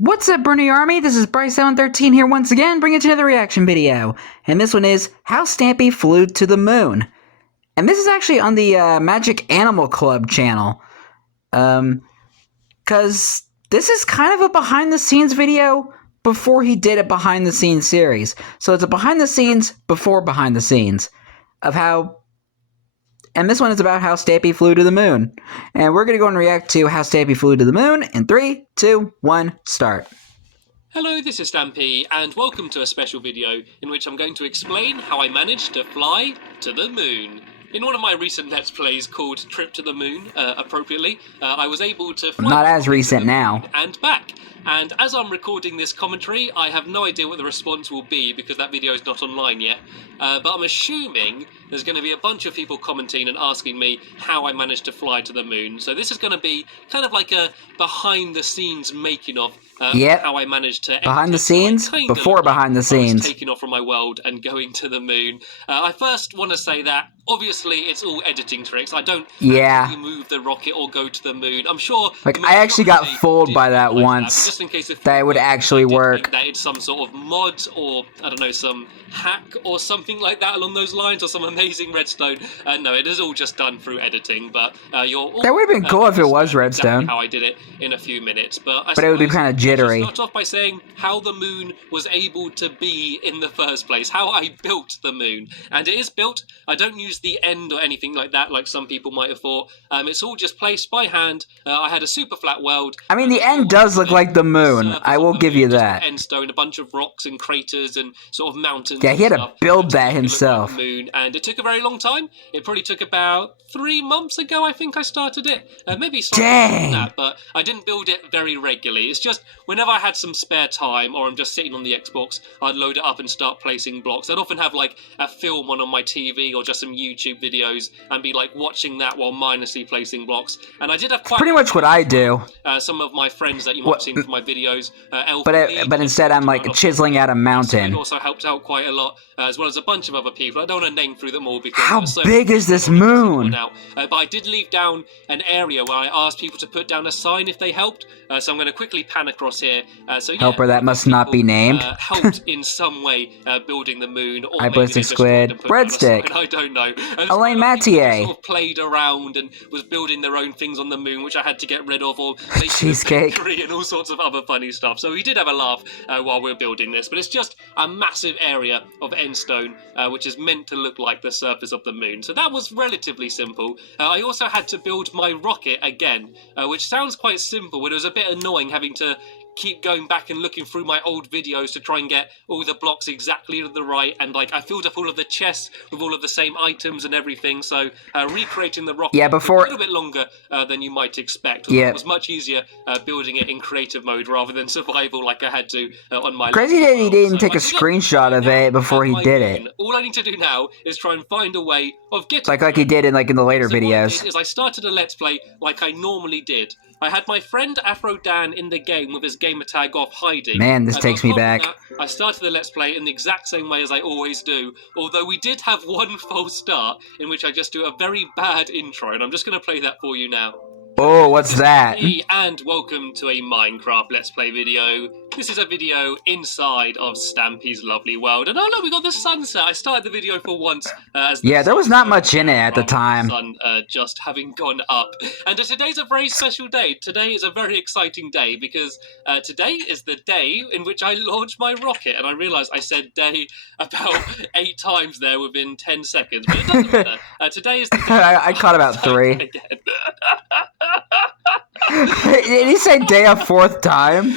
What's up, Brony Army? This is BryceAllen13 here once again, bringing you another reaction video. And this one is How Stampy Flew to the Moon. And this is actually on the Magic Animal Club channel. Cause this is kind of a behind-the-scenes video before he did a behind-the-scenes series. So it's a behind-the-scenes before behind-the-scenes of how... And this one is about how Stampy flew to the moon. And we're going to go and react to how Stampy flew to the moon in 3, 2, 1, start. Hello, this is Stampy, and welcome to a special video in which I'm going to explain how I managed to fly to the moon. In one of my recent Let's Plays called Trip to the Moon, appropriately, I was able to fly Not as recent now. And back. And as I'm recording this commentary, I have no idea what the response will be because that video is not online yet. But I'm assuming there's going to be a bunch of people commenting and asking me how I managed to fly to the moon. So this is going to be kind of like a behind-the-scenes making of how I managed to... Behind the scenes? Before behind the scenes. Taking off from my world and going to the moon. I first want to say that, obviously, it's all editing tricks. I don't actually move the rocket or go to the moon. I'm sure... Like, I actually got fooled by that once. Just in case if that would actually work. That it's some sort of mod or, I don't know, some hack or something like that along those lines, or some amazing redstone. No, it is all just done through editing, but you're all... That would have been cool if it was redstone. Exactly how I did it in a few minutes, but it would be kind of jittery. Start off by saying how the moon was able to be in the first place, how I built the moon. And it is built. I don't use the end or anything like that, like some people might have thought. It's all just placed by hand. I had a super flat world. I mean, the end does look like the moon. I will give you that. End stone, a bunch of rocks and craters and sort of mountains. Yeah, he had to build that himself. Moon, and it took a very long time. It probably took about 3 months ago, I think I started it. Maybe slightly more than that, but I didn't build it very regularly. It's just whenever I had some spare time or I'm just sitting on the Xbox, I'd load it up and start placing blocks. I'd often have like a film on my TV or just some YouTube videos and be like watching that while mindlessly placing blocks. And I did have quite pretty much what I do. Some of my friends that you might have seen from my videos, but instead I'm like chiseling out a mountain. It also helped out quite a lot, as well as a bunch of other people. I don't want to name through them all because how big is this moon? But I did leave down an area where I asked people to put down a sign if they helped. So I'm going to quickly pan across here. So yeah, helper that must not be named. Helped in some way building the moon. Or I Ballistic Squid. Breadstick. I don't know. Elaine Mathieu. Sort of played around and was building their own things on the moon, which I had to get rid of, or cheesecake and all sorts of other funny stuff. So we did have a laugh while we were building this, but it's just a massive area of end stone, which is meant to look like the surface of the moon. So that was relatively simple. I also had to build my rocket again, which sounds quite simple, but it was a bit annoying having to keep going back and looking through my old videos to try and get all the blocks exactly to the right, and like I filled up all of the chests with all of the same items and everything, so recreating the rocket took a little bit longer than you might expect. It was much easier building it in creative mode rather than survival like I had to on my... Crazy that he didn't take a screenshot of it before he did it. All I need to do now is try and find a way of getting... Like he did in the later videos. What I did is I started a Let's Play like I normally did. I had my friend Afro Dan in the game with his gamer tag off hiding. Man, this takes me back. I started the Let's Play in the exact same way as I always do, although we did have one false start in which I just do a very bad intro, and I'm just going to play that for you now. Oh, what's that? Hey, and welcome to a Minecraft Let's Play video. This is a video inside of Stampy's lovely world. And oh look, we got the sunset. I started the video for once. Yeah, there was not much in it at the time. The sun just having gone up. And today's a very special day. Today is a very exciting day because today is the day in which I launched my rocket. And I realised I said day about 8 times there within 10 seconds. But it doesn't matter. Today is the day. I caught about 3. Did he say day a 4th time?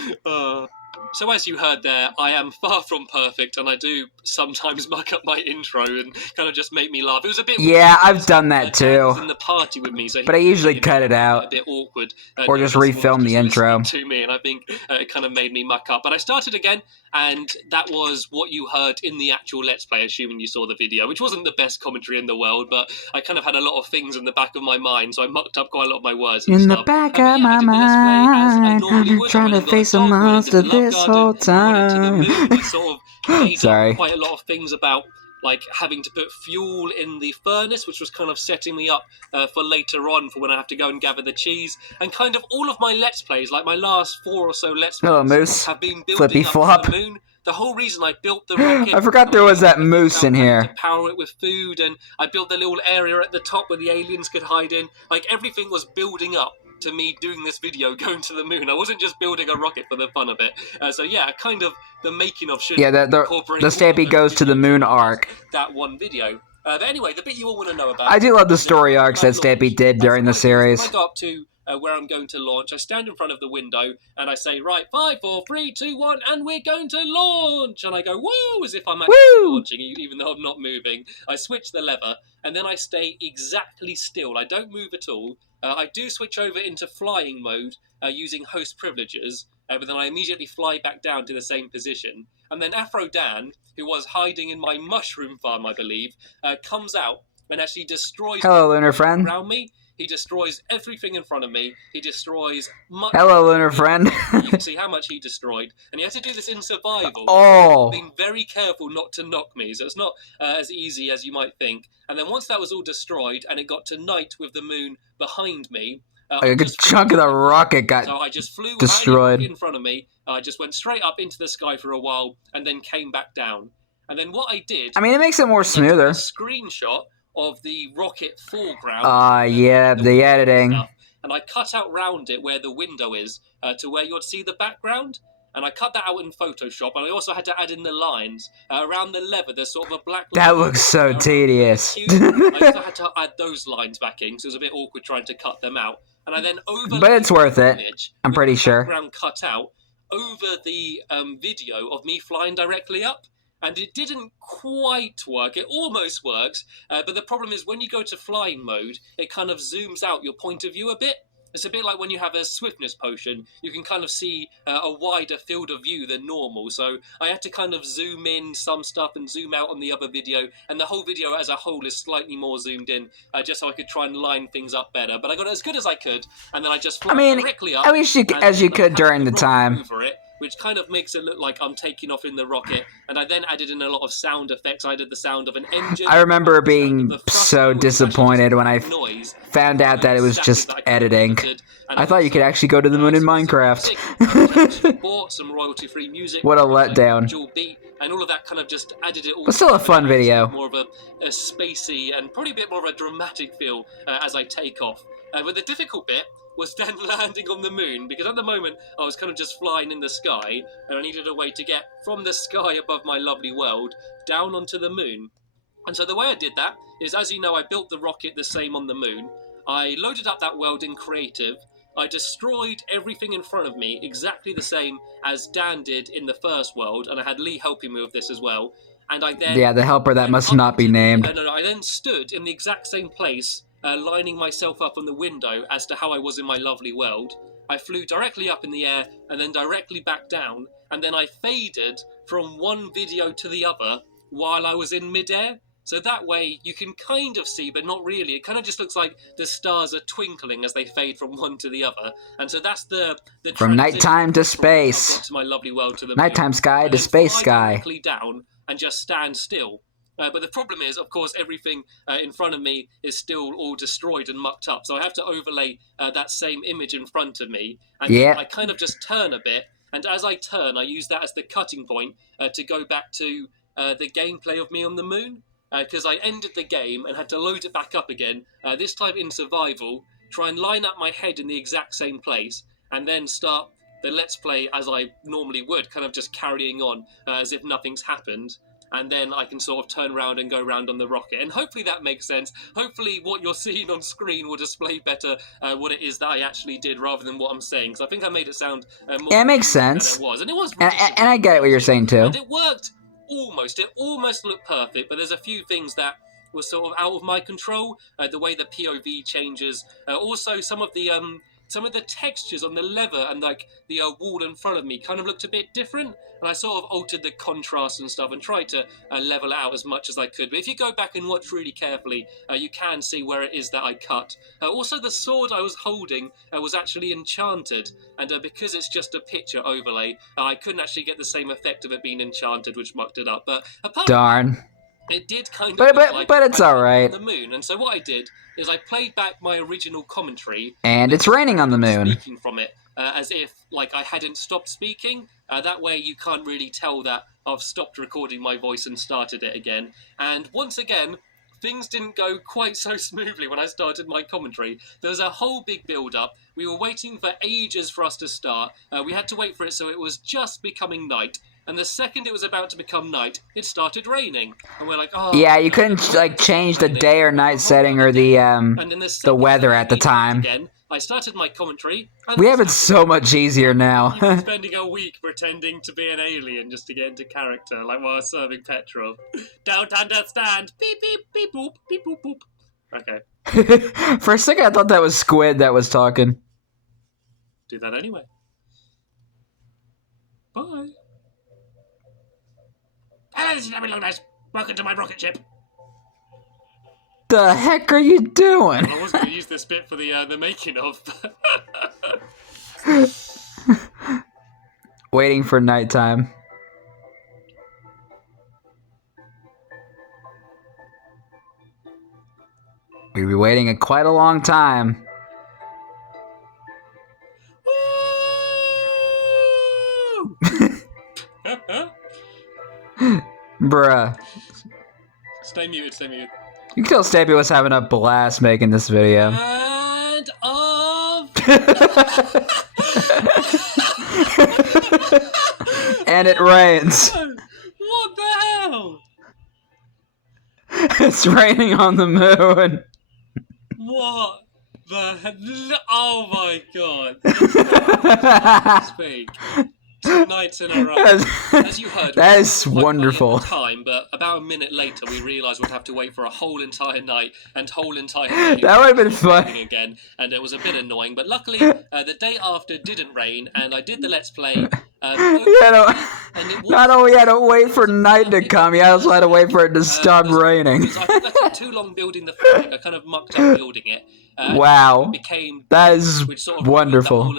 So as you heard there, I am far from perfect, and I do sometimes muck up my intro and kind of just make me laugh. It was a bit... Yeah, I've done that too. He was in the party with me, so but I usually cut it out. A bit awkward. Or just refilm the intro. To me, and I think it kind of made me muck up. But I started again, and that was what you heard in the actual Let's Play, assuming you saw the video, which wasn't the best commentary in the world, but I kind of had a lot of things in the back of my mind, so I mucked up quite a lot of my words and stuff. In the back of my mind, I'm trying to face a monster this whole time. Sort of Sorry. quite a lot of things about like having to put fuel in the furnace, which was kind of setting me up for later on for when I have to go and gather the cheese. And kind of all of my Let's Plays, like my last 4 or so Let's Hello, Plays, Moose. have been Flippy building up flop. to the moon. The whole reason I built the rocket... I forgot there was that moose in here. To power it with food, and I built the little area at the top where the aliens could hide in. Like, everything was building up to me doing this video, going to the moon. I wasn't just building a rocket for the fun of it. So yeah, kind of the making of should the Stampy goes to the moon arc. That one video. But anyway, the bit you all want to know about... I do love the story arcs that Stampy did during the series. When I go up to where I'm going to launch, I stand in front of the window and I say, right, 5, 4, 3, 2, 1, and we're going to launch! And I go, woo, as if I'm actually launching, even though I'm not moving. I switch the lever, and then I stay exactly still. I don't move at all. I do switch over into flying mode using host privileges, but then I immediately fly back down to the same position. And then Afro Dan, who was hiding in my mushroom farm, I believe, comes out and actually destroys Lunar friend. around me. He destroys everything in front of me. He destroys much. Hello, Lunar friend. You can see how much he destroyed. And he had to do this in survival. Oh. Being very careful not to knock me, so it's not as easy as you might think. And then once that was all destroyed, and it got to night with the moon behind me, a good chunk of the rocket got so I just flew destroyed in front of me. I just went straight up into the sky for a while, and then came back down. And then what I did... I mean, it makes it more smoother. A screenshot of the rocket foreground. Yeah, the editing. Stuff, and I cut out round it where the window is to where you'd see the background. And I cut that out in Photoshop, and I also had to add in the lines. Around the lever, there's sort of a black line. That looks so tedious. I also had to add those lines back in, so it was a bit awkward trying to cut them out. And I then overlaid but it's worth it, I'm pretty sure. Background cut out over the video of me flying directly up. And it didn't quite work. It almost works, but the problem is when you go to flying mode, it kind of zooms out your point of view a bit. It's a bit like when you have a swiftness potion, you can kind of see a wider field of view than normal. So I had to kind of zoom in some stuff and zoom out on the other video, and the whole video as a whole is slightly more zoomed in, just so I could try and line things up better. But I got it as good as I could, and then I just flew directly up. I wish as you could during the time. Over it, which kind of makes it look like I'm taking off in the rocket. And I then added in a lot of sound effects. I did the sound of an engine. I remember being so disappointed when I found out that it was just editing. I thought you could actually go to the moon in Minecraft. Bought some royalty-free music. What a letdown. And all of that kind of just added it all. But still a fun video. More of a spacey and probably a bit more of a dramatic feel as I take off. But the difficult bit was then landing on the moon, because at the moment I was kind of just flying in the sky, and I needed a way to get from the sky above my lovely world down onto the moon. And so the way I did that is, as you know, I built the rocket the same on the moon. I loaded up that world in creative. I destroyed everything in front of me exactly the same as Dan did in the first world, and I had Lee helping me with this as well. And I then... Yeah, the helper that must not be named. I then stood in the exact same place, lining myself up on the window as to how I was in my lovely world. I flew directly up in the air and then directly back down, and then I faded from one video to the other while I was in midair. So that way you can kind of see, but not really. It kind of just looks like the stars are twinkling as they fade from one to the other. And so that's the from nighttime to space. To my lovely world to the nighttime sky to space sky. Directly down and just stand still. But the problem is, of course, everything in front of me is still all destroyed and mucked up. So I have to overlay that same image in front of me. And I kind of just turn a bit. And as I turn, I use that as the cutting point to go back to the gameplay of me on the moon. Because I ended the game and had to load it back up again, this time in survival, try and line up my head in the exact same place, and then start the Let's Play as I normally would, kind of just carrying on as if nothing's happened. And then I can sort of turn around and go around on the rocket. And hopefully that makes sense. Hopefully what you're seeing on screen will display better what it is that I actually did rather than what I'm saying. Because I think I made it sound more... Yeah, it makes sense. Than it was. And it was really and I get what you're saying too. And it worked almost. It almost looked perfect. But there's a few things that were sort of out of my control. The way the POV changes. Also some of the textures on the lever and like the wall in front of me kind of looked a bit different, and I sort of altered the contrast and stuff and tried to level it out as much as I could. But if you go back and watch really carefully, you can see where it is that I cut. Also, the sword I was holding was actually enchanted, and because it's just a picture overlay, I couldn't actually get the same effect of it being enchanted, which mucked it up. But apart darn. It did kind of But look like it's I all right. on the moon, and so what I did is I played back my original commentary, And it's raining on the moon. Speaking from it, as if like I hadn't stopped speaking. That way, you can't really tell that I've stopped recording my voice and started it again. And once again, things didn't go quite so smoothly when I started my commentary. There was a whole big build-up. We were waiting for ages for us to start. We had to wait for it so it was just becoming night. And the second it was about to become night, it started raining. And we're like, oh... Yeah, you couldn't, like, change the day or night setting or the weather at the time. Again, I started my commentary. We have it so much easier now. You've been spending a week pretending to be an alien just to get into character, like while serving petrol. Don't understand. Beep, beep, beep, boop, beep, boop, boop. Okay. For a second, I thought that was Squid that was talking. Do that anyway. Bye. Hello, this is Stampy Long Nose. Welcome to my rocket ship. The heck are you doing? I was going to use this bit for the making of. Waiting for nighttime. We'll be waiting quite a long time. Bruh. Stay muted, stay muted. You can tell Stampy was having a blast making this video. And off! And it rains. What the hell? It's raining on the moon. What the hell? Oh my god. Speak. 2 nights in a row. As you heard, that is wonderful. At the time, but about a minute later, we realised we'd have to wait for a whole entire night and whole entire day. That would have been fun. Again, and it was a bit annoying. But luckily, the day after didn't rain, and I did the Let's Play. Not only had to wait for night to come, you also had to wait for it to stop raining. I think I took too long building the flag. I kind of mucked up building it. Wow, that is wonderful.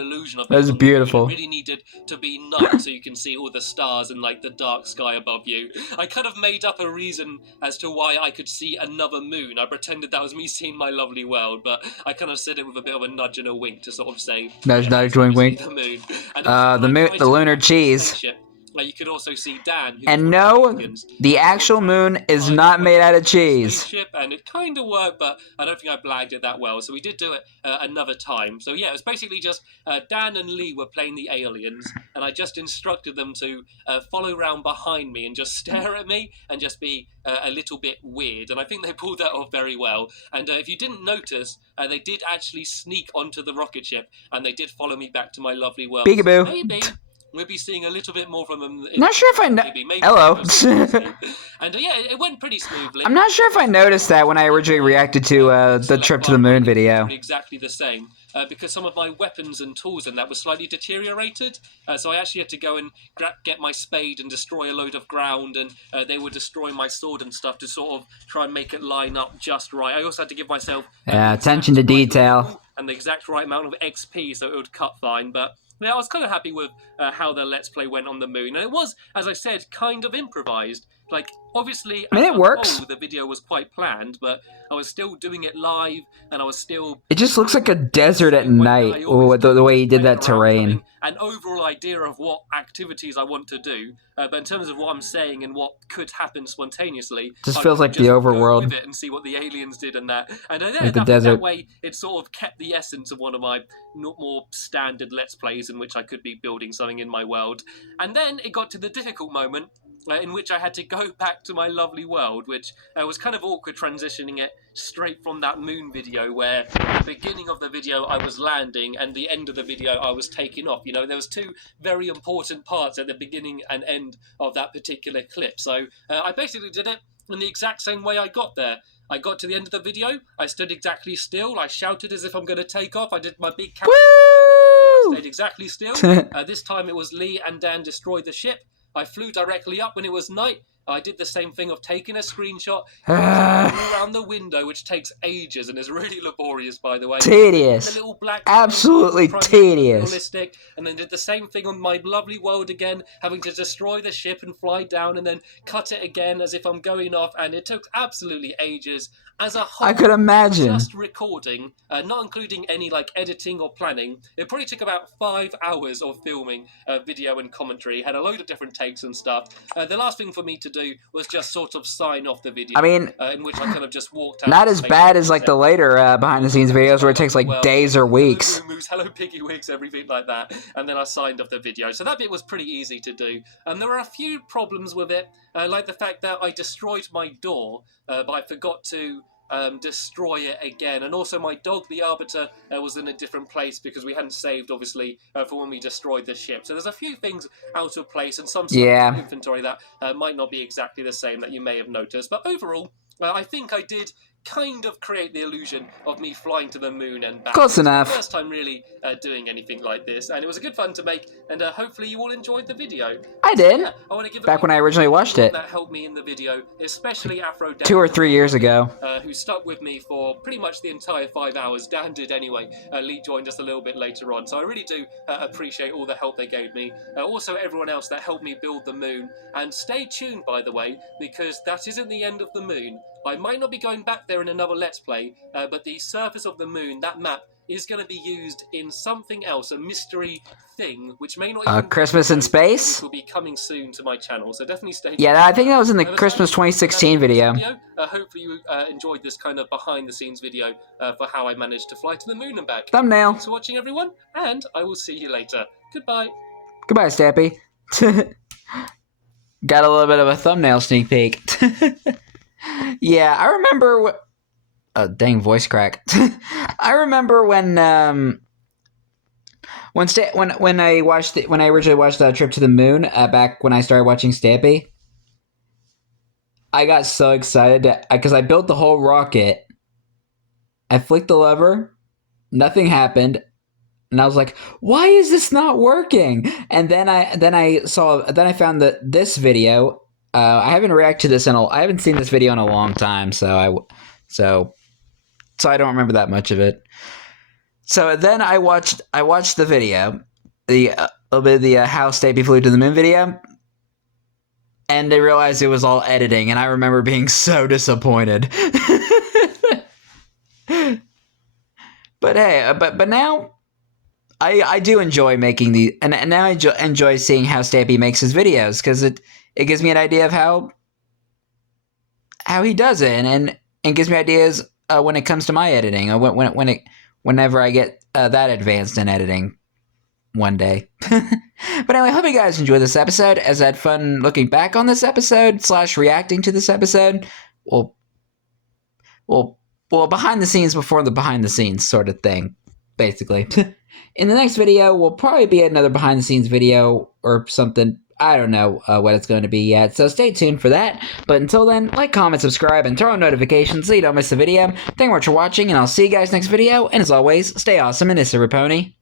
That is beautiful. It really needed to be night so you can see all the stars and like the dark sky above you. I kind of made up a reason as to why I could see another moon. I pretended that was me seeing my lovely world, but I kind of said it with a bit of a nudge and a wink to sort of say nudge, wink. The moon. The lunar cheese. You could also see Dan. And no, the actual moon is not made out of cheese. And it kind of worked, but I don't think I blagged it that well. So we did do it another time. So yeah, it was basically just Dan and Lee were playing the aliens, and I just instructed them to follow around behind me and just stare at me and just be a little bit weird. And I think they pulled that off very well. And if you didn't notice, they did actually sneak onto the rocket ship, and they did follow me back to my lovely world. Peekaboo. So maybe we'll be seeing a little bit more from them. Not sure if I know. Hello. And yeah, it went pretty smoothly. I'm not sure if I noticed that when I originally reacted to the trip to the moon video. Exactly the same, because some of my weapons and tools and that were slightly deteriorated. So I actually had to go and get my spade and destroy a load of ground, and they were destroying my sword and stuff to sort of try and make it line up just right. I also had to give myself attention to detail and the exact right amount of XP so it would cut fine, but. Yeah, I was kind of happy with how the Let's Play went on the moon. And it was, as I said, kind of improvised. Like, obviously, I mean, it works. The video was quite planned, but I was still doing it live, and I was still... It just looks like a desert at night, the way he did that terrain. An overall idea of what activities I want to do, but in terms of what I'm saying and what could happen spontaneously... Just feels like the overworld. With it and see what the aliens did and that. And like the desert. That way, it sort of kept the essence of one of my more standard Let's Plays in which I could be building something in my world. And then it got to the difficult moment, in which I had to go back to my lovely world, which was kind of awkward transitioning it straight from that moon video where at the beginning of the video I was landing and the end of the video I was taking off. You know, there was 2 very important parts at the beginning and end of that particular clip. So I basically did it in the exact same way I got there. I got to the end of the video, I stood exactly still, I shouted as if I'm going to take off, I did my big camera, I stayed exactly still. This time it was Lee and Dan destroyed the ship. I flew directly up when it was night, I did the same thing of taking a screenshot, all around the window, which takes ages and is really laborious, by the way. Tedious. The little black Absolutely tedious. realistic, and then did the same thing on my lovely world again, having to destroy the ship and fly down, and then cut it again as if I'm going off, and it took absolutely ages. As a whole, I could imagine. Just recording, not including any like editing or planning, it probably took about 5 hours of filming video and commentary. Had a load of different takes and stuff. The last thing for me to do was just sort of sign off the video. I mean, in which I kind of just walked out. Not as bad as like the later behind the scenes videos where it takes like days or weeks. Hello Piggy Wigs, everything like that. And then I signed off the video. So that bit was pretty easy to do. And there were a few problems with it, like the fact that I destroyed my door, but I forgot to destroy it again, and also my dog, the Arbiter, was in a different place because we hadn't saved, obviously, for when we destroyed the ship. So there's a few things out of place and some inventory that might not be exactly the same that you may have noticed. But overall, I think I did kind of create the illusion of me flying to the moon and back. Close enough. First time really doing anything like this, and it was a good fun to make, and hopefully you all enjoyed the video. I did. Yeah, I want to give back when I originally watched it. That helped me in the video, especially Afro Dan, 2 or 3 years ago. Who stuck with me for pretty much the entire 5 hours. Dan did anyway. Lee joined us a little bit later on, so I really do appreciate all the help they gave me. Also everyone else that helped me build the moon. And stay tuned, by the way, because that isn't the end of the moon. I might not be going back there in another Let's Play, but the surface of the moon, that map, is going to be used in something else, a mystery thing, which may not even Christmas in Space? Which will be coming soon to my channel, so definitely stay tuned. Yeah, I think that was in the Christmas 2016 video. Hopefully you enjoyed this kind of behind-the-scenes video for how I managed to fly to the moon and back. Thumbnail. Thanks for watching, everyone, and I will see you later. Goodbye. Goodbye, Stampy. Got a little bit of a thumbnail sneak peek. Yeah, I remember what... Oh, dang voice crack. I remember when I originally watched the Trip to the Moon, back when I started watching Stampy. I got so excited because I built the whole rocket. I flicked the lever, nothing happened, and I was like, "Why is this not working?" And then I found this video. I haven't reacted to this I haven't seen this video in a long time, so I don't remember that much of it. So then I watched the video, a little bit of the how Stampy flew to the moon video, and I realized it was all editing, and I remember being so disappointed. But hey, but now I do enjoy making and now I enjoy seeing how Stampy makes his videos, because it gives me an idea of how he does it, and gives me ideas when it comes to my editing, whenever I get that advanced in editing one day. But anyway, I hope you guys enjoyed this episode, as I had fun looking back on this episode / reacting to this episode. Well, behind the scenes before the behind the scenes sort of thing, basically. In the next video will probably be another behind the scenes video or something. I don't know what it's going to be yet, so stay tuned for that. But until then, like, comment, subscribe, and turn on notifications so you don't miss a video. Thank you much for watching, and I'll see you guys next video. And as always, stay awesome and Issa Raponi.